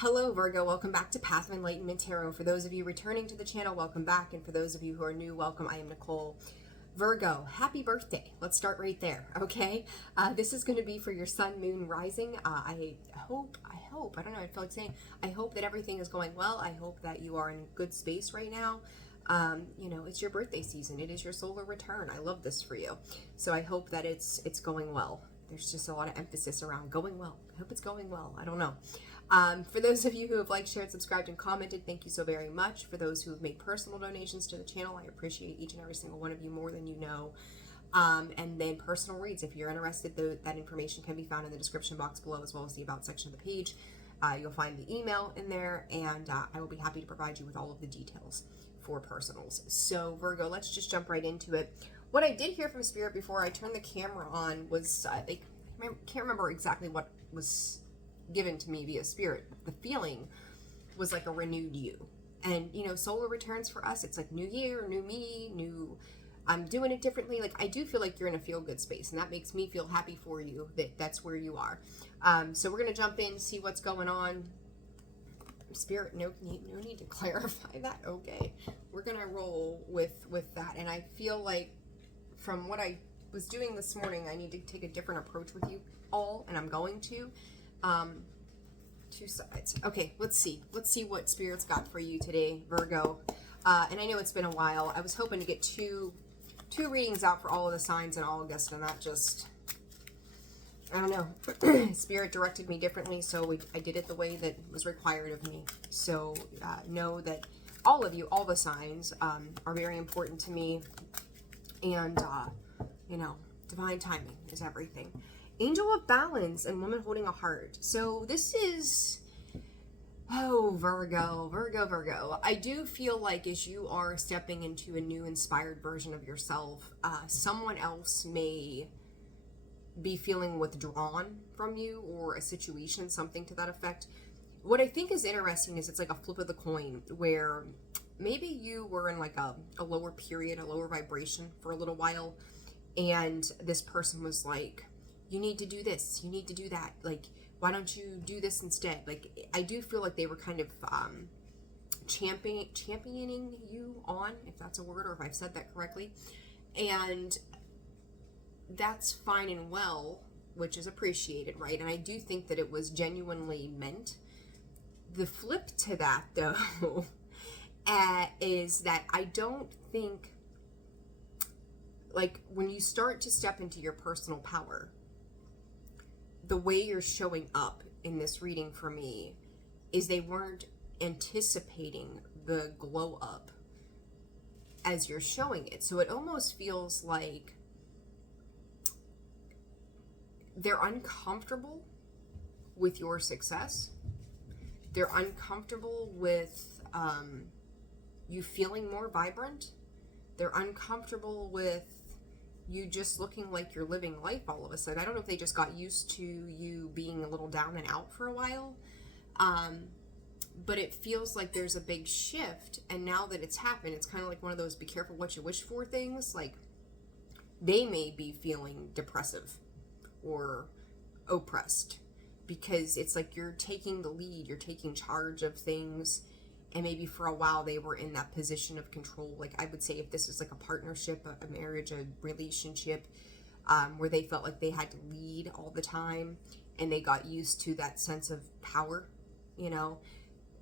Hello Virgo, welcome back to Path of Enlightenment Tarot. For those of you returning to the channel, welcome back. And for those of you who are new, welcome. I am Nicole. Virgo, happy birthday. Let's start right there, okay? This is going to be for your sun, moon, rising. I hope, I don't know, I feel like saying, I hope that everything is going well. I hope that you are in good space right now. You know, it's your birthday season. It is your solar return. I love this for you. So I hope that it's going well. There's just a lot of emphasis around going well. I hope it's going well. I don't know. For those of you who have liked, shared, subscribed, and commented, thank you so very much. For those who have made personal donations to the channel, I appreciate each and every single one of you more than you know. And then personal reads, if you're interested, that information can be found in the description box below, as well as the about section of the page. You'll find the email in there, and I will be happy to provide you with all of the details for personals. So Virgo, let's just jump right into it. What I did hear from Spirit before I turned the camera on was, I can't remember exactly what was given to me via Spirit. The feeling was like a renewed you. And, you know, solar returns for us, it's like new year, new me, new, I'm doing it differently. Like, I do feel like you're in a feel-good space, and that makes me feel happy for you that that's where you are. So we're going to jump in, see what's going on. Spirit, no need to clarify that. Okay, we're going to roll with that. And I feel like from what I was doing this morning, I need to take a different approach with you all, and I'm going to. Two sides. Okay, let's see what Spirit's got for you today, Virgo. And I know it's been a while. I was hoping to get two readings out for all of the signs in August, and that just, I don't know. Spirit directed me differently, so I did it the way that was required of me. So know that all of you, all the signs, are very important to me, and you know, divine timing is everything. Angel of Balance and Woman Holding a Heart. So this is, oh, Virgo. I do feel like as you are stepping into a new inspired version of yourself, someone else may be feeling withdrawn from you, or a situation, something to that effect. What I think is interesting is it's like a flip of the coin, where maybe you were in like a lower period, a lower vibration for a little while, and this person was like, you need to do this, you need to do that, like, why don't you do this instead? Like, I do feel like they were kind of championing you on, if that's a word, or if I've said that correctly. And that's fine and well, which is appreciated, right? And I do think that it was genuinely meant. The flip to that, though, is that I don't think, like, when you start to step into your personal power, the way you're showing up in this reading for me is they weren't anticipating the glow up as you're showing it. So it almost feels like they're uncomfortable with your success. They're uncomfortable with you feeling more vibrant. They're uncomfortable with you just looking like you're living life all of a sudden. I don't know if they just got used to you being a little down and out for a while. But it feels like there's a big shift. And now that it's happened, it's kind of like one of those be careful what you wish for things. Like, they may be feeling depressive or oppressed, because it's like you're taking the lead, you're taking charge of things. And maybe for a while they were in that position of control. Like, I would say if this is like a partnership, a marriage, a relationship, where they felt like they had to lead all the time, and they got used to that sense of power, you know,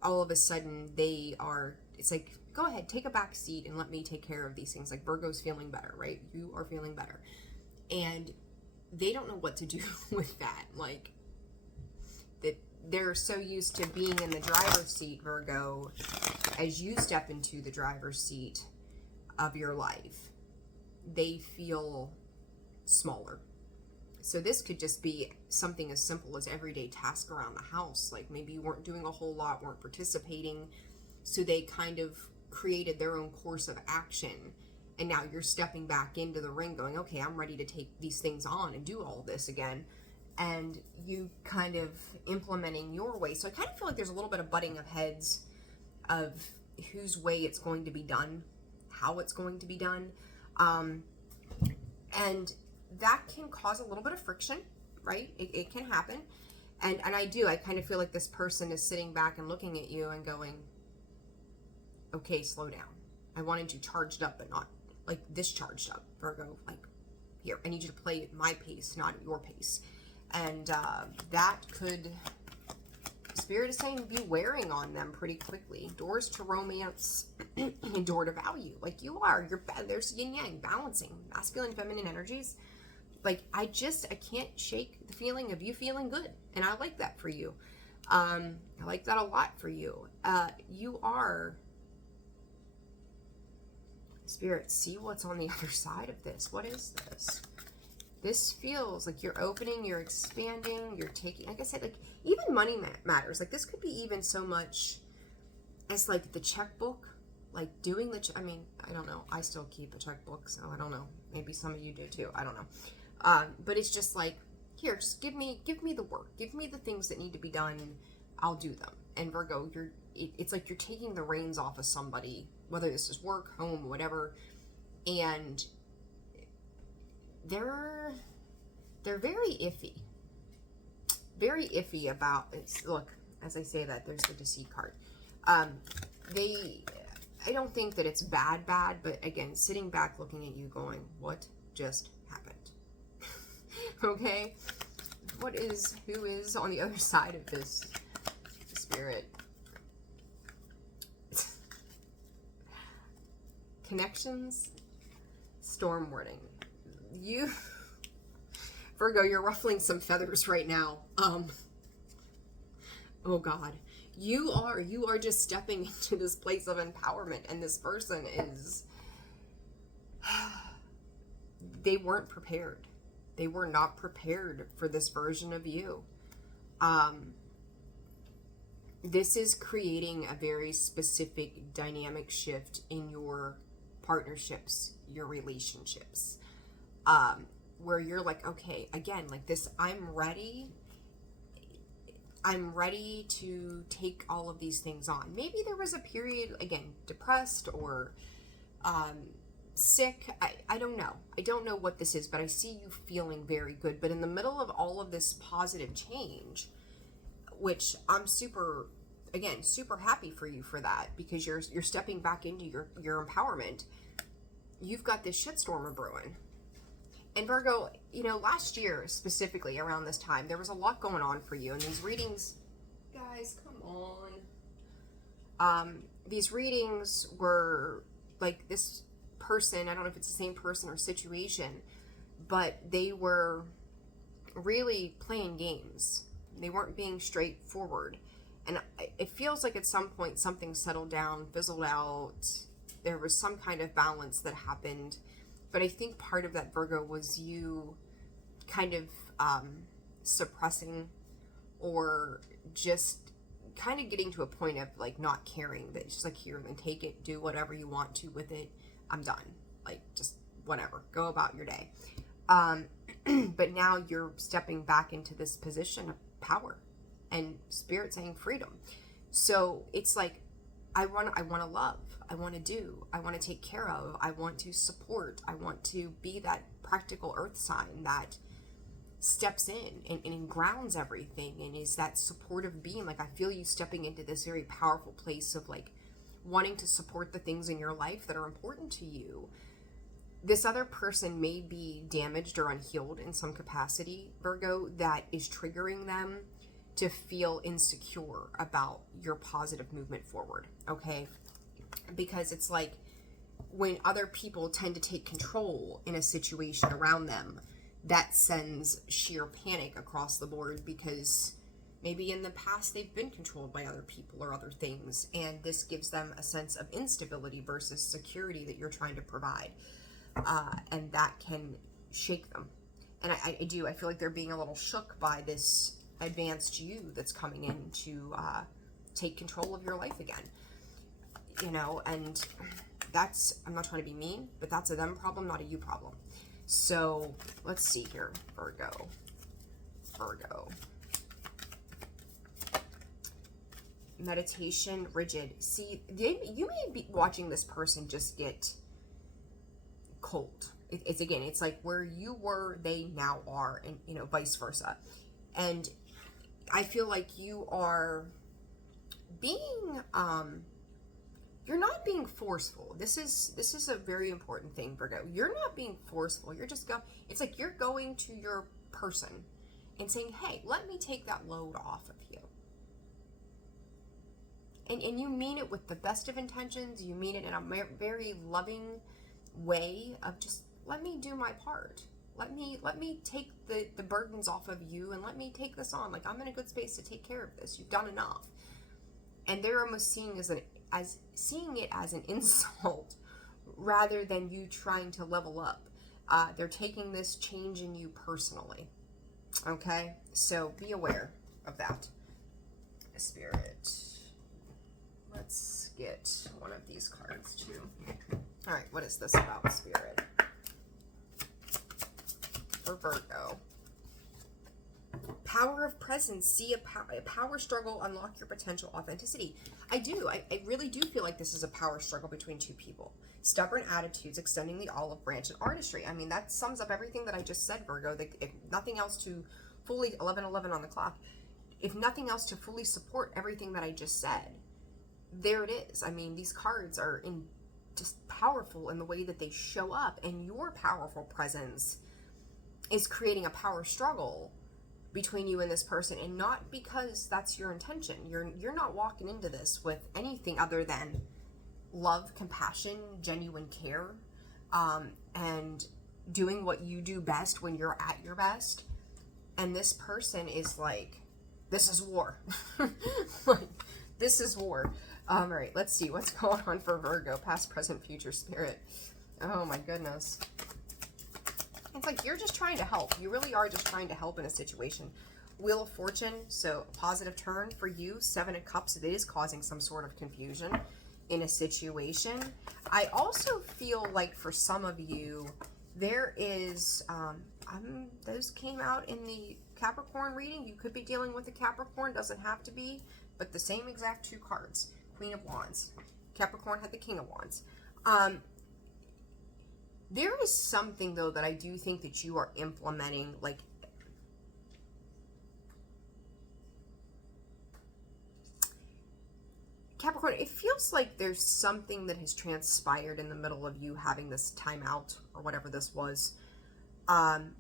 all of a sudden it's like, go ahead, take a back seat and let me take care of these things. Like, Virgo's feeling better, right? You are feeling better. And they don't know what to do with that. Like, they're so used to being in the driver's seat, Virgo, as you step into the driver's seat of your life, they feel smaller. So this could just be something as simple as everyday tasks around the house. Like, maybe you weren't doing a whole lot, weren't participating, so they kind of created their own course of action. And now you're stepping back into the ring going, okay, I'm ready to take these things on and do all this again. And you kind of implementing your way. So I kind of feel like there's a little bit of butting of heads of whose way it's going to be done, how it's going to be done. And that can cause a little bit of friction, right? It can happen. And I kind of feel like this person is sitting back and looking at you and going, okay, slow down. I wanted you charged up, but not like discharged up, Virgo. Like, here, I need you to play at my pace, not at your pace. And that could, Spirit is saying, be wearing on them pretty quickly. Doors to romance and door to value. Like, you're there's yin yang, balancing masculine, feminine energies. Like, I can't shake the feeling of you feeling good. And I like that for you. I like that a lot for you. You are, Spirit, see what's on the other side of this. What is this? This feels like you're opening, you're expanding, you're taking, like I said, like, even money matters. Like, this could be even so much as, like, the checkbook, like, doing the, I mean, I don't know. I still keep a checkbook, so I don't know. Maybe some of you do too. I don't know. But it's just like, here, just give me the work. Give me the things that need to be done. I'll do them. And Virgo, it's like you're taking the reins off of somebody, whether this is work, home, whatever, and they're very iffy about it. Look, as I say that, there's the Deceit card. I don't think that it's bad, but again, sitting back looking at you going, what just happened? Okay, who is on the other side of this, Spirit? Connections, storm warning. You, Virgo, you're ruffling some feathers right now. Oh God, you are just stepping into this place of empowerment, and this person is, they weren't prepared. They were not prepared for this version of you. This is creating a very specific dynamic shift in your partnerships, your relationships, where you're like, okay, again, like this, I'm ready to take all of these things on. Maybe there was a period, again, depressed or sick. I don't know. I don't know what this is, but I see you feeling very good. But in the middle of all of this positive change, which I'm super happy for you for that, because you're stepping back into your empowerment. You've got this shitstorm brewing. And Virgo, last year specifically around this time, there was a lot going on for you. And these readings, guys, come on. These readings were like this person, I don't know if it's the same person or situation, but they were really playing games. They weren't being straightforward. And it feels like at some point something settled down, fizzled out. There was some kind of balance that happened. But I think part of that, Virgo, was you kind of suppressing or just kind of getting to a point of like not caring. That it's just like, here, then take it, do whatever you want to with it. I'm done. Like, just whatever. Go about your day. But now you're stepping back into this position of power and Spirit saying freedom. So it's like, I want to love, I want to do, I want to take care of, I want to support, I want to be that practical earth sign that steps in and grounds everything and is that supportive being. Like, I feel you stepping into this very powerful place of like wanting to support the things in your life that are important to you. This other person may be damaged or unhealed in some capacity, Virgo, that is triggering them to feel insecure about your positive movement forward, okay? Because it's like when other people tend to take control in a situation around them, that sends sheer panic across the board, because maybe in the past they've been controlled by other people or other things, and this gives them a sense of instability versus security that you're trying to provide, and that can shake them. And I feel like they're being a little shook by this advanced you that's coming in to take control of your life again, and that's, I'm not trying to be mean, but that's a them problem, not a you problem. So let's see here, Virgo. Meditation, rigid. See, you may be watching this person just get cold. It's like where you were, they now are, and vice versa. And I feel like you are being, you're not being forceful. This is a very important thing, Virgo. You're not being forceful. You're just it's like you're going to your person and saying, hey, let me take that load off of you. And you mean it with the best of intentions. You mean it in a very loving way of just, let me do my part. Let me take the burdens off of you, and let me take this on. Like, I'm in a good space to take care of this. You've done enough. And they're almost seeing seeing it as an insult rather than you trying to level up. They're taking this change in you personally. Okay? So be aware of that. Spirit. Let's get one of these cards too. All right, what is this about, Spirit? For Virgo. Power of presence. See a power struggle. Unlock your potential authenticity. I really do feel like this is a power struggle between two people. Stubborn attitudes, extending the olive branch, and artistry. I mean, that sums up everything that I just said, Virgo. If nothing else to fully, 11:11 on the clock, if nothing else to fully support everything that I just said, there it is. I mean, these cards are just powerful in the way that they show up, and your powerful presence is creating a power struggle between you and this person, and not because that's your intention. You're not walking into this with anything other than love, compassion, genuine care, and doing what you do best when you're at your best. And this person is like, this is war. Like, this is war. All right, let's see what's going on for Virgo, past, present, future, Spirit. Oh my goodness. It's like you're just trying to help. You really are just trying to help in a situation. Wheel of Fortune, so a positive turn for you. 7 of Cups, it is causing some sort of confusion in a situation. I also feel like for some of you, there is, those came out in the Capricorn reading. You could be dealing with a Capricorn, doesn't have to be, but the same exact 2 cards. Queen of Wands. Capricorn had the King of Wands. There is something, though, that I do think that you are implementing, like, Capricorn, it feels like there's something that has transpired in the middle of you having this timeout, or whatever this was, and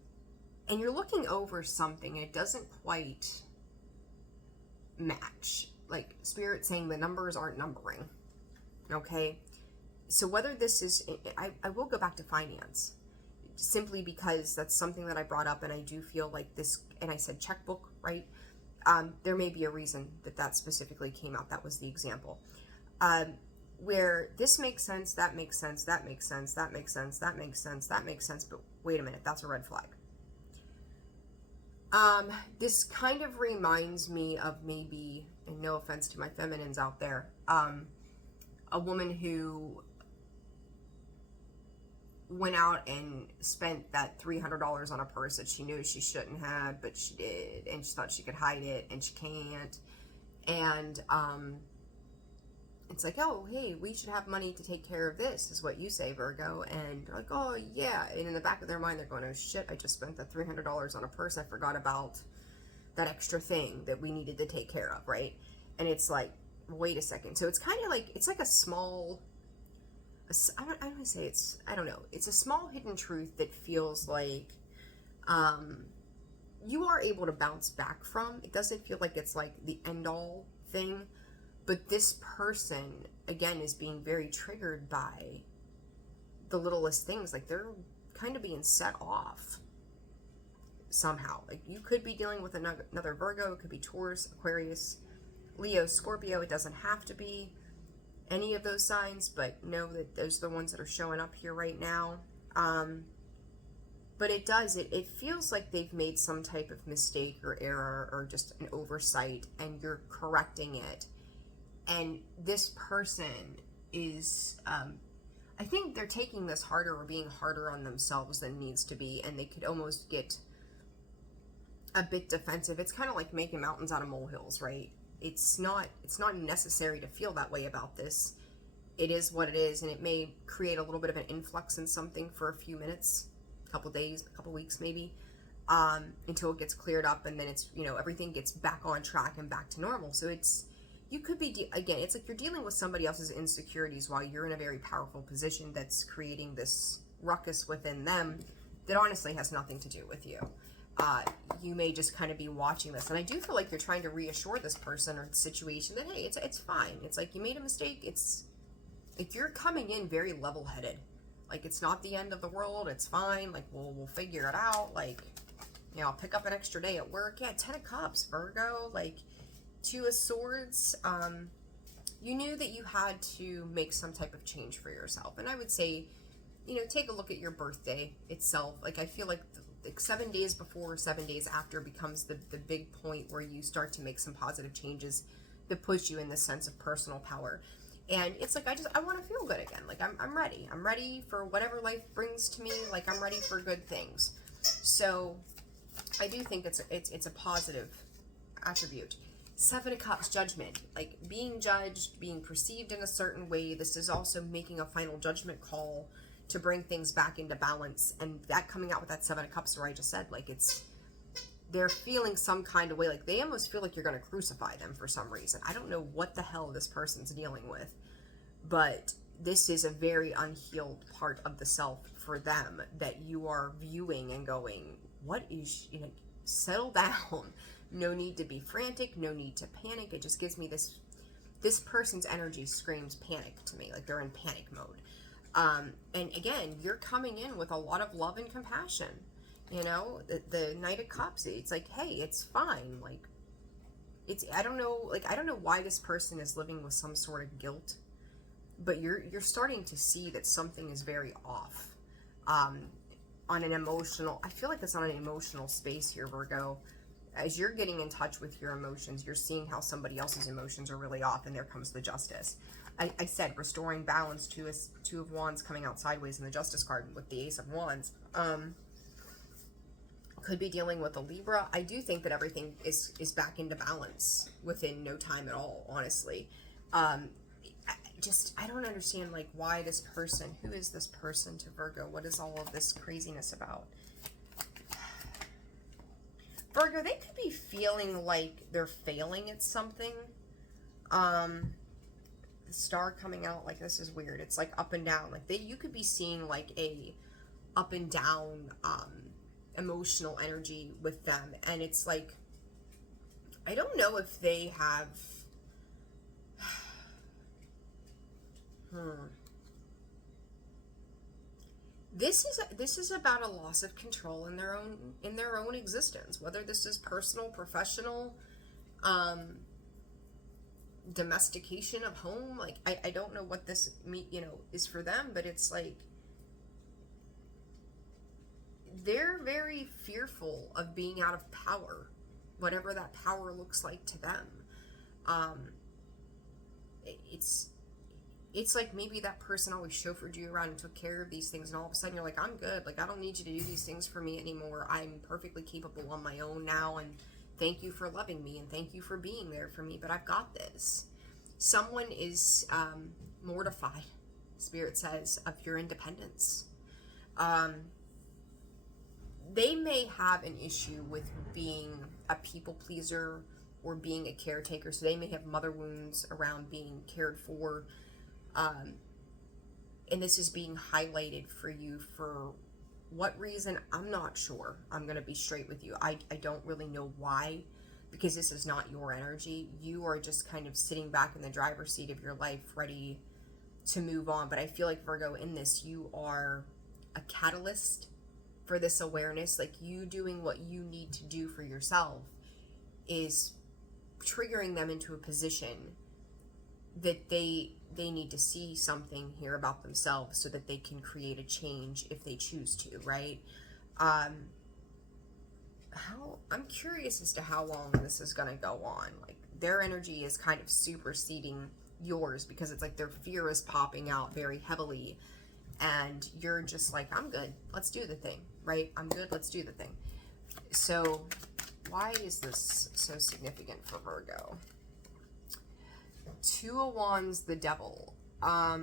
you're looking over something, and it doesn't quite match. Like, Spirit saying the numbers aren't numbering, okay? So whether this is, I will go back to finance, simply because that's something that I brought up, and I do feel like this, and I said checkbook, right? There may be a reason that specifically came out. That was the example. Where this makes sense, that makes sense, that makes sense, that makes sense, that makes sense, that makes sense, but wait a minute, that's a red flag. This kind of reminds me of maybe, and no offense to my feminines out there, a woman who went out and spent that $300 on a purse that she knew she shouldn't have, but she did, and she thought she could hide it, and she can't. And it's like, oh, hey, we should have money to take care of this, is what you say, Virgo. And they're like, oh, yeah. And in the back of their mind, they're going, oh, shit, I just spent that $300 on a purse. I forgot about that extra thing that we needed to take care of, right? And it's like, wait a second. So it's kind of like, it's like a small, I don't want to say it's, I don't know. It's a small hidden truth that feels like you are able to bounce back from. It doesn't feel like it's like the end-all thing. But this person, again, is being very triggered by the littlest things. Like, they're kind of being set off somehow. Like, you could be dealing with another Virgo. It could be Taurus, Aquarius, Leo, Scorpio. It doesn't have to be any of those signs, but know that those are the ones that are showing up here right now. But it does, it feels like they've made some type of mistake or error or just an oversight, and you're correcting it. And this person is, I think they're taking this harder or being harder on themselves than needs to be, and they could almost get a bit defensive. It's kind of like making mountains out of molehills, right? It's not necessary to feel that way about this. It is what it is, and it may create a little bit of an influx in something for a few minutes, a couple days, a couple weeks maybe. until it gets cleared up, and then it's, you know, everything gets back on track and back to normal. So it's, you could be, again, it's like you're dealing with somebody else's insecurities while you're in a very powerful position that's creating this ruckus within them that honestly has nothing to do with you. You may just kind of be watching this, and I do feel like you're trying to reassure this person or the situation that, hey, it's fine. It's like, you made a mistake. It's like you're coming in very level-headed. Like, it's not the end of the world. It's fine. Like, we'll figure it out. Like, you know, I'll pick up an extra day at work. Yeah, 10 of Cups, Virgo. Like, 2 of Swords. You knew that you had to make some type of change for yourself. And I would say, you know, take a look at your birthday itself. Like, I feel like 7 days before, 7 days after becomes the big point where you start to make some positive changes that push you in this sense of personal power. And it's like, I want to feel good again. Like, I'm ready. I'm ready for whatever life brings to me. Like, I'm ready for good things. So I do think it's a positive attribute. 7 of Cups, Judgment. Like, being judged, being perceived in a certain way. This is also making a final judgment call to bring things back into balance. And that coming out with that 7 of Cups, where I just said, like, they're feeling some kind of way. Like, they almost feel like you're going to crucify them for some reason. I don't know what the hell this person's dealing with, but this is a very unhealed part of the self for them that you are viewing and going, what is, you know, settle down. No need to be frantic. No need to panic. It just gives me this person's energy screams panic to me. Like, they're in panic mode. And again, you're coming in with a lot of love and compassion. You know, the Knight of Cups, it's like, hey, it's fine. Like, I don't know why this person is living with some sort of guilt, but you're starting to see that something is very off. On an emotional, I feel like it's on an emotional space here, Virgo. As you're getting in touch with your emotions, you're seeing how somebody else's emotions are really off, and there comes the Justice. I said restoring balance, 2 of Wands coming out sideways in the Justice card with the Ace of Wands. Could be dealing with a Libra. I do think that everything is back into balance within no time at all, honestly. I don't understand, like, why this person, who is this person to Virgo? What is all of this craziness about? Virgo, they could be feeling like they're failing at something. The Star coming out, like, this is weird. It's like up and down. Like, you could be seeing like a up and down emotional energy with them, and it's like, I don't know if they have This is about a loss of control in their own existence, whether this is personal, professional, domestication of home. Like, I don't know what this is for them, but it's like they're very fearful of being out of power, whatever that power looks like to them. It's like maybe that person always chauffeured you around and took care of these things, and all of a sudden you're like, I'm good. Like, I don't need you to do these things for me anymore. I'm perfectly capable on my own now, and thank you for loving me, and thank you for being there for me, but I've got this. Someone is mortified, Spirit says, of your independence. They may have an issue with being a people pleaser or being a caretaker, so they may have mother wounds around being cared for. And this is being highlighted for you for what reason? I'm not sure. I'm going to be straight with you. I don't really know why, because this is not your energy. You are just kind of sitting back in the driver's seat of your life, ready to move on. But I feel like, Virgo, in this, you are a catalyst for this awareness. Like, you doing what you need to do for yourself is triggering them into a position that they need to see something here about themselves so that they can create a change if they choose to, right? I'm curious as to how long this is going to go on. Like, their energy is kind of superseding yours, because it's like their fear is popping out very heavily, and you're just like, I'm good, let's do the thing, right? I'm good, let's do the thing. So why is this so significant for Virgo? 2 of Wands, the Devil. I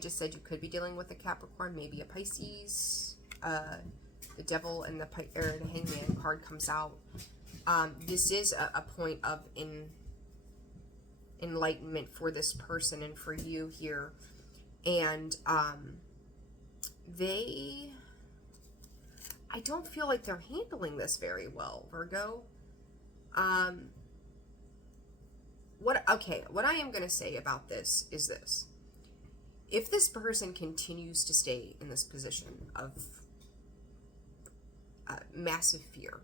just said you could be dealing with a Capricorn, maybe a Pisces. the devil and the hangman card comes out. This is a point of enlightenment for this person and for you here. And I don't feel like they're handling this very well, Virgo. What I am going to say about this is this. If this person continues to stay in this position of massive fear,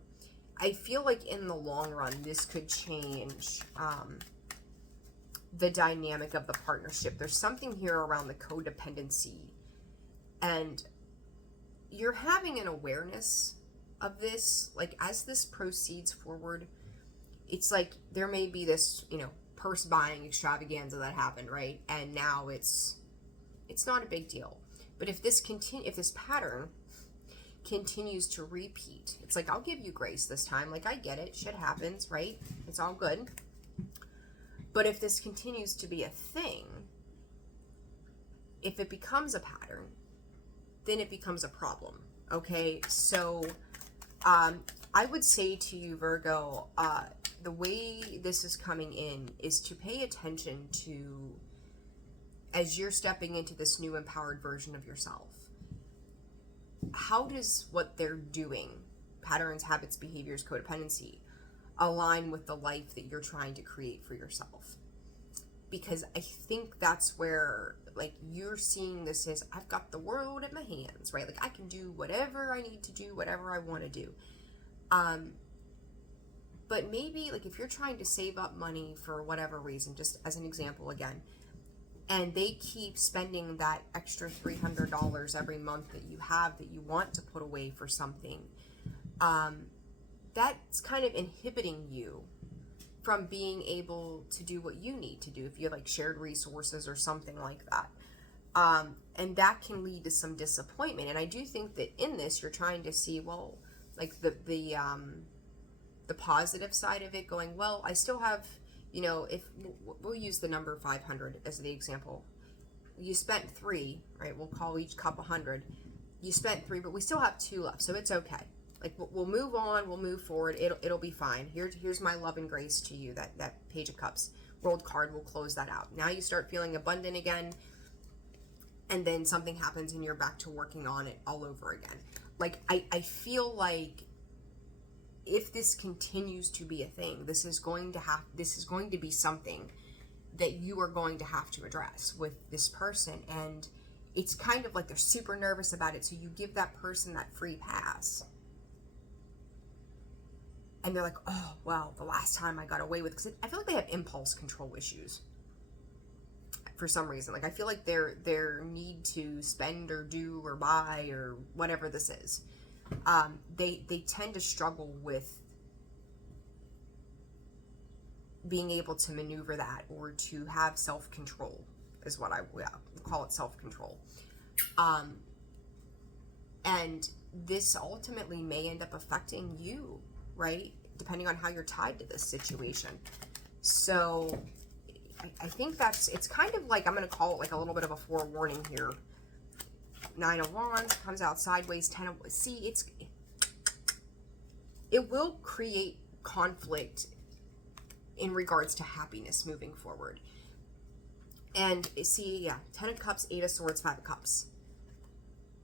I feel like in the long run, this could change the dynamic of the partnership. There's something here around the codependency, and you're having an awareness of this. Like, as this proceeds forward, it's like there may be this, purse buying extravaganza that happened, right? And now it's not a big deal. But if this pattern continues to repeat, it's like, I'll give you grace this time. Like, I get it. Shit happens, right? It's all good. But if this continues to be a thing, if it becomes a pattern, then it becomes a problem. Okay? So, I would say to you, Virgo, the way this is coming in is to pay attention to, as you're stepping into this new empowered version of yourself, how does what they're doing, patterns, habits, behaviors, codependency, align with the life that you're trying to create for yourself? Because I think that's where, like, you're seeing this as, I've got the world at my hands, right? Like, I can do whatever I need to do, whatever I want to do. But maybe, like, if you're trying to save up money for whatever reason, just as an example again, and they keep spending that extra $300 every month that you have that you want to put away for something, that's kind of inhibiting you from being able to do what you need to do if you have, like, shared resources or something like that. And that can lead to some disappointment. And I do think that in this, you're trying to see, well, like, the positive side of it, going, well, I still have, if we'll use the number 500 as the example. You spent 3, right? We'll call each cup 100. You spent 3, but we still have 2 left, so it's okay. Like, we'll move on, we'll move forward. It'll be fine. Here's my love and grace to you. That Page of Cups World card will close that out. Now you start feeling abundant again, and then something happens and you're back to working on it all over again. Like, I feel like if this continues to be a thing, this is going to be something that you are going to have to address with this person. And it's kind of like they're super nervous about it, so you give that person that free pass. And they're like, oh, well, the last time I got away with it. Because I feel like they have impulse control issues for some reason. Like, I feel like their need to spend or do or buy or whatever this is, they tend to struggle with being able to maneuver that, or to have self-control, is what I call it, self-control. And this ultimately may end up affecting you, right? Depending on how you're tied to this situation. So I think it's kind of like, I'm going to call it like a little bit of a forewarning here. 9 of Wands comes out sideways, 10 of, see, it will create conflict in regards to happiness moving forward. And see, yeah, 10 of Cups, 8 of Swords, 5 of Cups.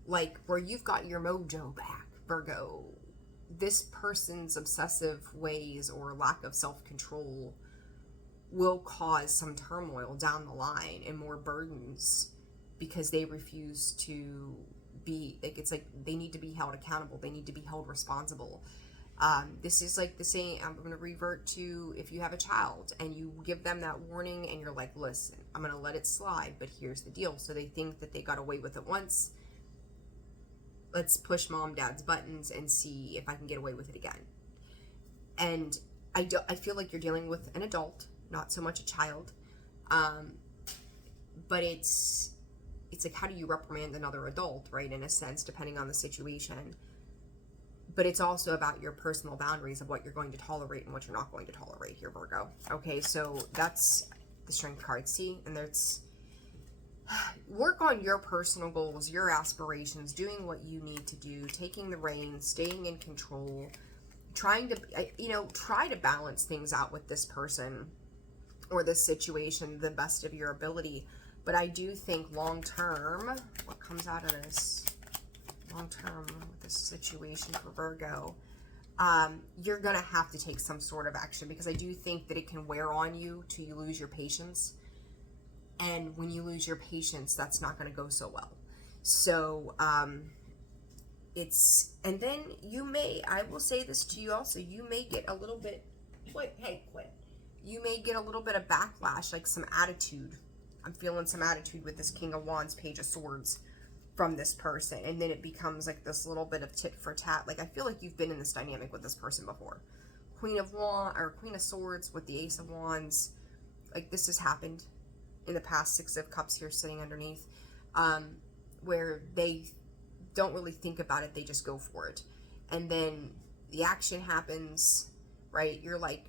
Like, where you've got your mojo back, Virgo, this person's obsessive ways or lack of self-control will cause some turmoil down the line and more burdens, because they refuse to be, like, it's like they need to be held accountable. They need to be held responsible. This is like the same, I'm going to revert to if you have a child and you give them that warning and you're like, listen, I'm going to let it slide, but here's the deal. So they think that they got away with it once. Let's push mom, dad's buttons and see if I can get away with it again. And I feel like you're dealing with an adult, not so much a child. But it's like, how do you reprimand another adult, right? In a sense, depending on the situation. But it's also about your personal boundaries of what you're going to tolerate and what you're not going to tolerate here, Virgo. Okay, so that's the Strength card. See, and there's work on your personal goals, your aspirations, doing what you need to do, taking the reins, staying in control, trying to, try to balance things out with this person or this situation the best of your ability. But I do think long term, what comes out of this long term with this situation for Virgo, you're going to have to take some sort of action, because I do think that it can wear on you till you lose your patience. And when you lose your patience, that's not going to go so well. So, and then you may, I will say this to you also, you may get a little bit, quit. You may get a little bit of backlash, like some attitude. I'm feeling some attitude with this King of Wands, Page of Swords from this person. And then it becomes like this little bit of tit for tat. Like, I feel like you've been in this dynamic with this person before. Queen of Swords with the Ace of Wands. Like, this has happened in the past. Six of Cups here sitting underneath, where they don't really think about it, they just go for it, and then the action happens, right? You're like,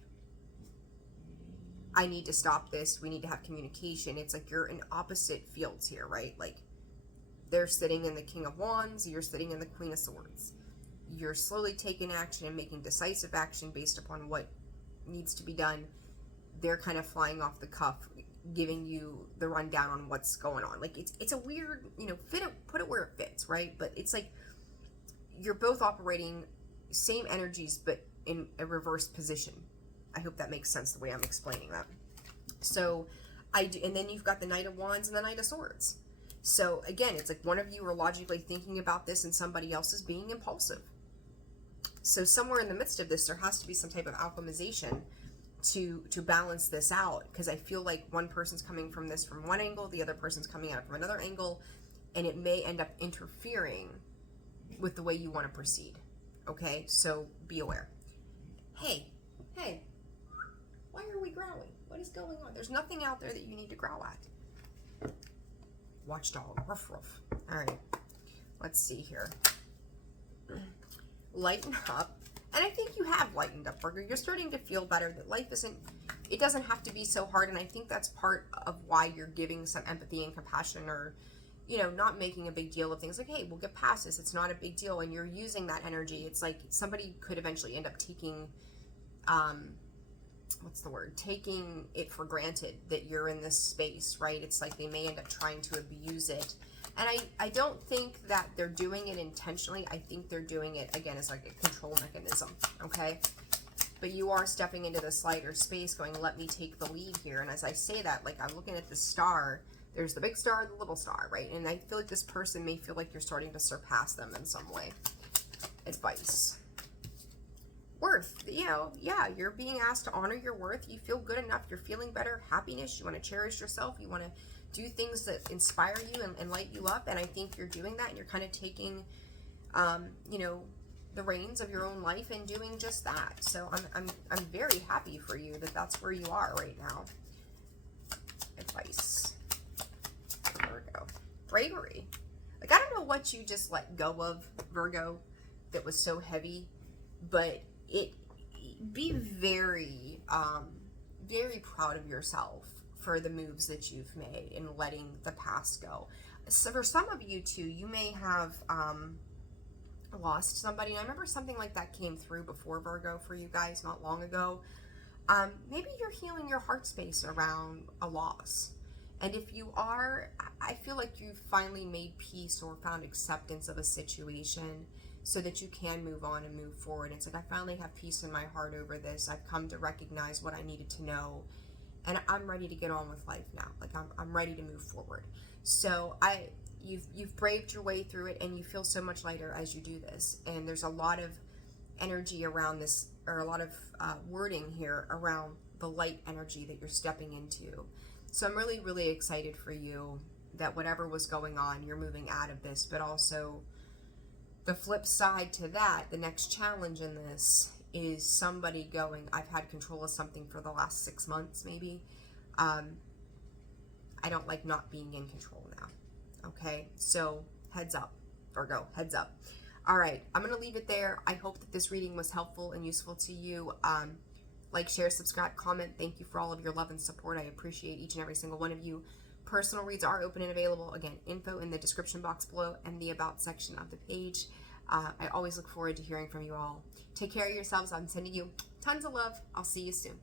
I need to stop this, we need to have communication. It's like you're in opposite fields here, right? Like, they're sitting in the King of Wands, you're sitting in the Queen of Swords. You're slowly taking action and making decisive action based upon what needs to be done. They're kind of flying off the cuff, giving you the rundown on what's going on. Like, it's a weird, put it where it fits, right? But it's like you're both operating same energies, but in a reversed position. I hope that makes sense the way I'm explaining that. So and then you've got the Knight of Wands and the Knight of Swords. So again, it's like one of you are logically thinking about this and somebody else is being impulsive. So somewhere in the midst of this, there has to be some type of alchemization to balance this out, because I feel like one person's coming from this from one angle, the other person's coming at it from another angle, and it may end up interfering with the way you want to proceed. Okay, so be aware. Hey, why are we growling? What is going on? There's nothing out there that you need to growl at. Watchdog, ruff ruff. All right, let's see here. Lighten up. And I think you have lightened up, Virgo. You're starting to feel better, that life it doesn't have to be so hard. And I think that's part of why you're giving some empathy and compassion, or, not making a big deal of things. Like, hey, we'll get past this. It's not a big deal. And you're using that energy. It's like somebody could eventually end up taking, taking it for granted that you're in this space, right? It's like they may end up trying to abuse it. And I don't think that they're doing it intentionally. I think they're doing it, again, as like a control mechanism, okay? But you are stepping into this lighter space going, let me take the lead here. And as I say that, like, I'm looking at the star. There's the big star, the little star, right? And I feel like this person may feel like you're starting to surpass them in some way. Advice. Worth. Yeah, you're being asked to honor your worth. You feel good enough. You're feeling better. Happiness. You want to cherish yourself. You want to do things that inspire you and light you up. And I think you're doing that, and you're kind of taking, the reins of your own life and doing just that. So I'm very happy for you that that's where you are right now. Advice. Virgo. Bravery. Like, I don't know what you just let go of, Virgo, that was so heavy, but be very, very proud of yourself for the moves that you've made in letting the past go. So for some of you too, you may have lost somebody. And I remember something like that came through before, Virgo, for you guys not long ago. Maybe you're healing your heart space around a loss. And if you are, I feel like you've finally made peace or found acceptance of a situation so that you can move on and move forward. It's like, I finally have peace in my heart over this. I've come to recognize what I needed to know. And I'm ready to get on with life now. Like, I'm ready to move forward. So you've braved your way through it, and you feel so much lighter as you do this. And there's a lot of energy around this, or a lot of wording here around the light energy that you're stepping into. So I'm really, really excited for you that whatever was going on, you're moving out of this. But also, the flip side to that, the next challenge in this is somebody going, I've had control of something for the last 6 months, maybe. I don't like not being in control now. Okay, so heads up, Virgo, heads up. All right, I'm going to leave it there. I hope that this reading was helpful and useful to you. Like, share, subscribe, comment. Thank you for all of your love and support. I appreciate each and every single one of you. Personal reads are open and available. Again, info in the description box below and the about section of the page. I always look forward to hearing from you all. Take care of yourselves. I'm sending you tons of love. I'll see you soon.